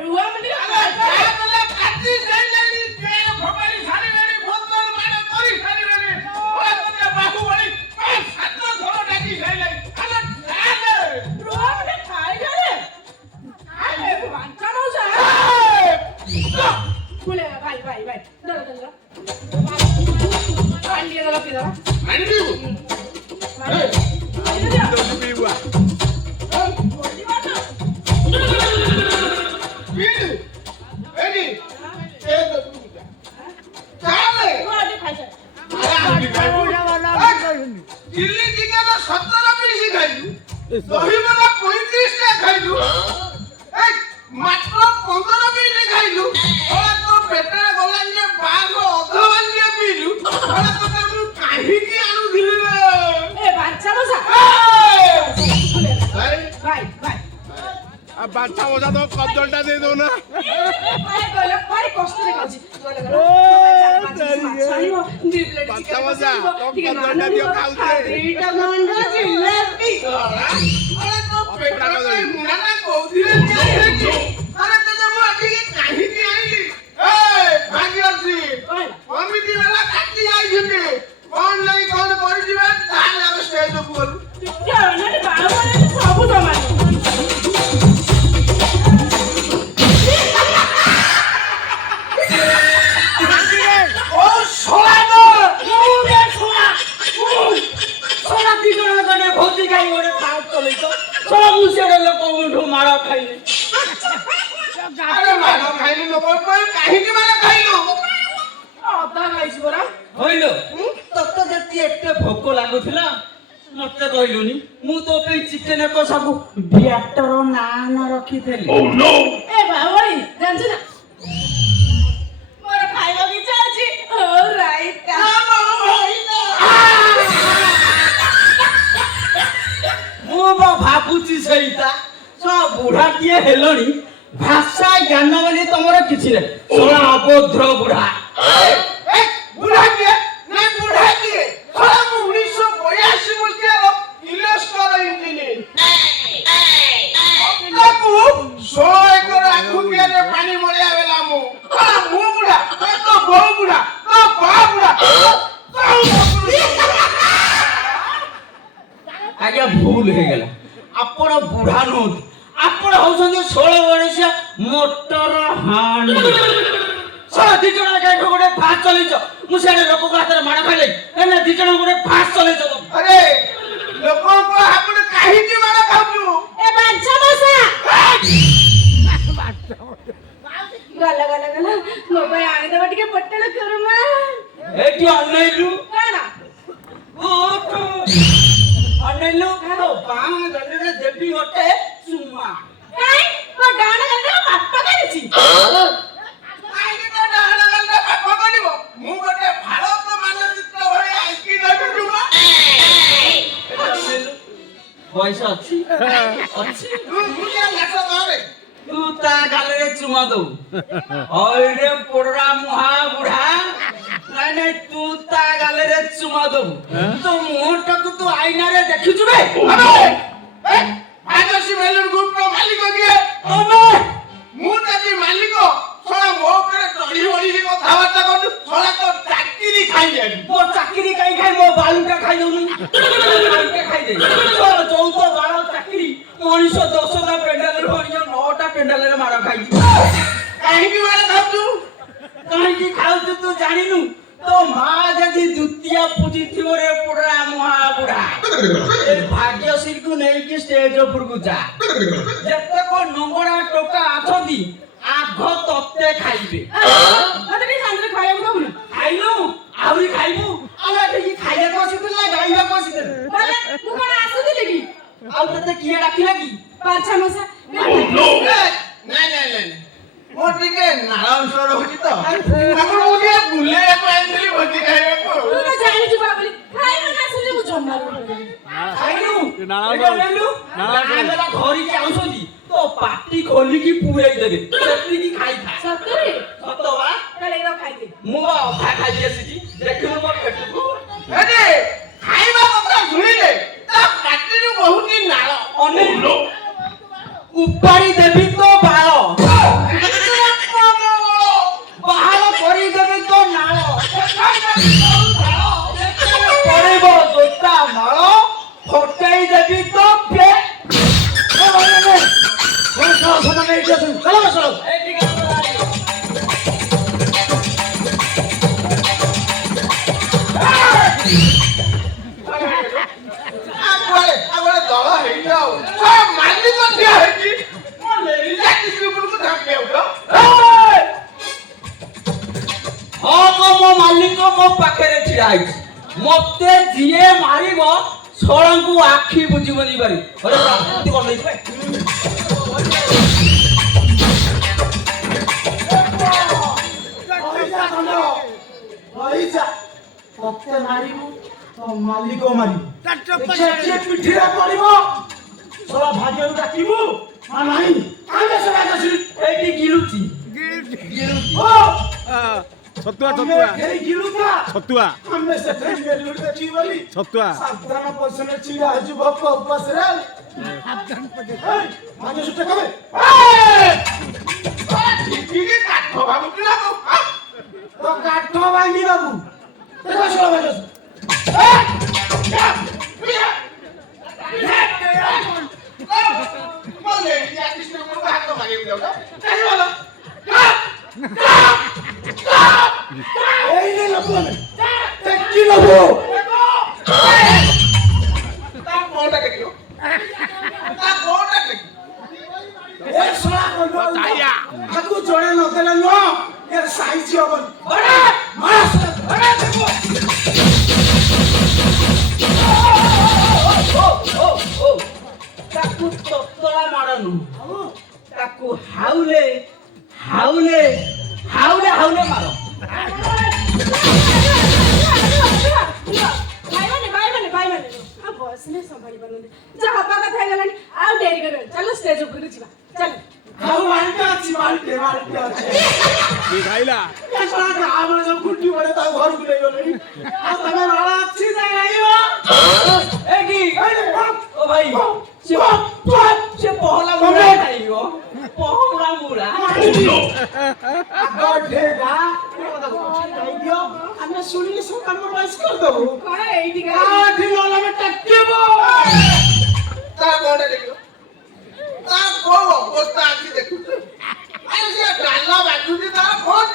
रुआ में দহিবড়া 35 টা খাইলু এই মাত্র 15 মিনিট খাইলু ওরা তো পেটে গলান যে বাগ অধবান যে পিলু ওরা তো মু কাহিকি আনু দিলি রে এ বাচ্চা মশা ভাই ভাই আর বাচ্চা মজা তো কদলটা দিয়ে দাও না ভাই কইলা ভাই কষ্ট রে কাজি বাচ্চা মজা কদলটা দিও খাউতে এইটা গন্ডা জিলাপি ওরা তো পেটে মুনা কৌদিলে আরে তো মু আজকে কাহিকি আইলি এই ভাগিয়াছি কমিটি वाला কাটি আইছিতে কোন নাই কোন পরিজিবে তাহলে আমি স্টেজ উপর জানা রে বাবা সবু জমা ভোକ ଲାଗୁଥିଲା ମତେ କହିଲୁନି ମୁଁ ତୋ ପାଇଁ ଚିକେନ କଷାକୁ ଭିଆଟର ନାନ ରଖିଥିଲି ଏ ବାବାଇ ଜାଣିଛୁ ନା ମୋର ଖାଇବାକୁ ଇଚ୍ଛା ଅଛି ଓ ରାଇତା ମୁଁ ଭାବୁଛି ସେଇଟା ବୁଢାଟିଏ ହେଲଣି ଭାଷା ଜ୍ଞାନ ବୋଲି ତମର କିଛି ନାହିଁ ଅଭଦ୍ର ବୁଢା ବୁଢା କିଏ ନା ବୁଢା କିଏ ମୁଁ 1982 ମସିହାର ଇଲେକ୍ସନ ଇଞ୍ଜିନିୟର ତାକୁ 100 ଏକର ଆଖୁ କିଆରେ ପାଣି ମଳିଆ ବେଲା ମୁଁ ବୁଢା ତ ବୋଉ ବୁଢା ତ ବା ବୁଢା ଆଜ୍ଞା ଭୁଲ ହେଇଗଲା ଆପଣ ବୁଢା ନୁହନ୍ତି ଆପଣ ହଉଛନ୍ତି 16 ବର୍ଷିଆ ମୋଟର ହାଣ୍ଡି ଦି ଜଣ ଗୋଟେ ଫାସ୍ ଚଲେଇଛ ମୁଁ ସିଆଡେ ଲୋକଙ୍କ ହାତରେ ମାଡ଼ ଖାଇଲେ ନା ଦି ଜଣ ଗୋଟେ ଫାସ୍ ଚଲେଇଛ ଆରେ ଲୋକଙ୍କ ହାତରେ କାହିଁକି ମାଡ଼ ଖାଉଛୁ ଏ ବାଚ୍ଚା ମଶା ଗଲା ଗଲା ଗଲା ମୋ ପାଇଁ ଆଣିଦେବା ଟିକେ ପୋଟଳ କୁରୁମା ଏଠି ଅନେଇଲୁ କଣ ଅନେଇଲୁ ବାଁ ଗଲିରେ ଦେବି ଗୋଟେ ଚୁମା କାଇଁ ମୋ ଡାଣ ଗଲେ ବାପା କରିଛି କାହିଁକି ତ ଡାହାଣ ଗାଲଟା ପାପ କରିବ ମୁଁ ଗୋଟେ ଭାରତ ମାନଚିତ୍ର ଭଳି ଆଙ୍କି ଦେବି ତୁମା ପଇସା ଅଛି ଅଛି ମୁଁ ଯେ ନାଟ କରେ ତୁ ତା ଗାଲରେ ଚୁମା ଦଉ ଅଇରେ ପୋଡରା ମୁହା ବୁଢା ନାଇଁ ନାଇଁ ତୁ ତା ଗାଲରେ ଚୁମା ଦବୁ ତୋ ମୁହଁଟାକୁ ତୁ ଆଇନାରେ ଦେଖିଛୁ ବେ ଭାଗସି ବେଲୁନ ଗ୍ରୁପର ମାଲିକ କିଏ ମୁଁ ତାଜି ମାଲିକ ଶଳା ମୋ ଉପରେ ଚଢି ବଢିକି କଥାବାର୍ତ୍ତା କରୁଛୁ ଶଳା ତ ଚାକିରି ଖାଇଯାବି ମୋ ଚାକିରି କାଇଁ ଖାଇ ମୋ ବାଲୁଟା ଖାଇଦଉନି ଖାଇଦେ ଚଉଦ ବାର ଚାକିରି ମଣିଷ 10ଟା ପେଣ୍ଡାଲରେ ମଣିଷ 9ଟା ପେଣ୍ଡାଲରେ ମାଡ଼ ଖାଇଛି କାହିଁକି ମାଡ଼ ଖାଉଛୁ କାହିଁକି ଖାଉଛୁ ତୁ ଜାଣିନୁ ତୋ ମା ଯଦି ଦ୍ୱିତୀୟ ପୂଜିଥିବ ରେ ପୋଡା ମୁହା ବୁଢା ଏ ଭାଗ୍ୟଶ୍ରୀକୁ ନେଇକି ଷ୍ଟେଜ ଉପରକୁ ଯା ଯେତେକ ନଙ୍ଗଣା ଟୋକା ଅଛନ୍ତି ଆଗ ତତେ ଖାଇବେ ମତେ ଟିକେ ଶାନ୍ତିରେ ଖାଇବାକୁ ଦବୁନି ଖାଇଲୁ ଆହୁରି ଖାଇବୁ ଆଉ ଏଠିକି ଖାଇବାକୁ ଆସିଥିଲୁ ନା ଗାଇବାକୁ ଆସିଥିଲୁ ମାନେ ମୁଁ କଣ ଆସୁଥିଲି କି ଆଉ ତତେ କିଏ ଡାକିଲା କି ବାଚ୍ଚା ମଶା ନାଇଁ ମୋ ଟିକେ ନାଳ ଅଂଶ ରହୁଛି ତ ଆପଣ ମୁଁ ଟିକେ ବୁଲେଇବାକୁ ଆଣିଥିଲି ଭୋଜି ଖାଇବାକୁ ତୁ ତ ଜାଣିଛୁ ବାବୁଲି ଖାଇବା ନା ଆସିଲେ ମୁଁ ଜମାରୁ ଖାଇଲୁ ଧରିକି ଆଉଛନ୍ତି ତ ପାଟି ଖୋଲିକି ପୁରେଇ ଦେବେ ସେତିକି ଖାଇଥା ସତରେ ସତ ବା ତାହେଲେ ଏଇଟା ଖାଇଦେ ମୁଁ ଅଧା ଖାଇ ଆସିଛି ଦେଖିଲୁ ମୋ ପେଟକୁ ଆରେ ଖାଇବା କଥା ଶୁଣିଲେ ତା ପାଟିରୁ ବହୁତ ନାଳ ଅନେକ ଉପାଡ଼ି ଦେବି ତ ବାଳ ଛିଡ଼ା ହେଇଛି ମତେ ଯିଏ ମାରିବ ସଳଙ୍କୁ ଆଖି ବୁଝିବନି ପାରି ତତେ ମାରିବୁ ତ ମାଲିକ ମାରିବୁ ପିଠିରେ ପଡିବ ସଳା ଭାଗ୍ୟରୁ ଡାକିବୁ ନାହିଁ ଆମେ ସେବା କରିଛୁ ଏଇଠି ଗିଲୁଛି ଛତୁଆ ଛତୁଆ ଆମେ ସେଠି ମେଲୁଡି ଦେଖି ବୋଲି ଛତୁଆ ସାବଧାନ ପଛରେ ଛିଡା ହେଇଛୁ ଭୋକ ଉପାସରେ ଭାଗ୍ୟ ସୁଟେ କବେ ଟିକେ କାଠ ଭାବୁଛୁ ନା କଣ? ତ କାଠ ଭାଙ୍ଗି ଦବୁ ଦେଖ ସଳା ଭାଗ୍ୟ এই নে নবু আমি কি নবু এ সলা কলো তাকু জড়ে নদেলে ন এ সাইজি হবন ওরে মাস ওরে দেখো ତାକୁ ତତଳା ମାରନୁ ତାକୁ ହାଉଲେ ହାଉଲେ ହାଉଲେ ହାଉଲେ ମାର ଯାହା ହବା କଥା ହେଇଗଲାଣି ଆଉ ଡେରି କରିବାନି ଚାଲ ଷ୍ଟେଜ ଉପରକୁ ଯିବା ଚାଲ ଆଉ ମାଲଟେ ଅଛି ମାଲଟେ ଅଛି କି ଖାଇଲା ଏ ସଳା ଆମର ସବୁ ଗୁଟି ପଡେ ତା ଘରକୁ ନେଇ ଗଲେଣି ଆଉ ତମେ ମାଳ ଅଛି ନା ଖାଇବ ଏଠି ଓ ଭାଇ ସେ ପହଲା ମୁଳା ଖାଇବ ପହଲା ମୁଳା ଆମେ ଶୁଣିଲେ ସବୁ କାମ ବାସ କରିଦବୁ କଣ ଏଇଠି ଆଠି ନହେଲେ ଆମେ ଟେକିବ ତା କଣଟା ଦେଖିବ ତା କୋଉ ଅବସ୍ଥା ଅଛି ଦେଖୁଛୁ ଆରେ ସେ ଡାଲା ବାଜୁଛି ତା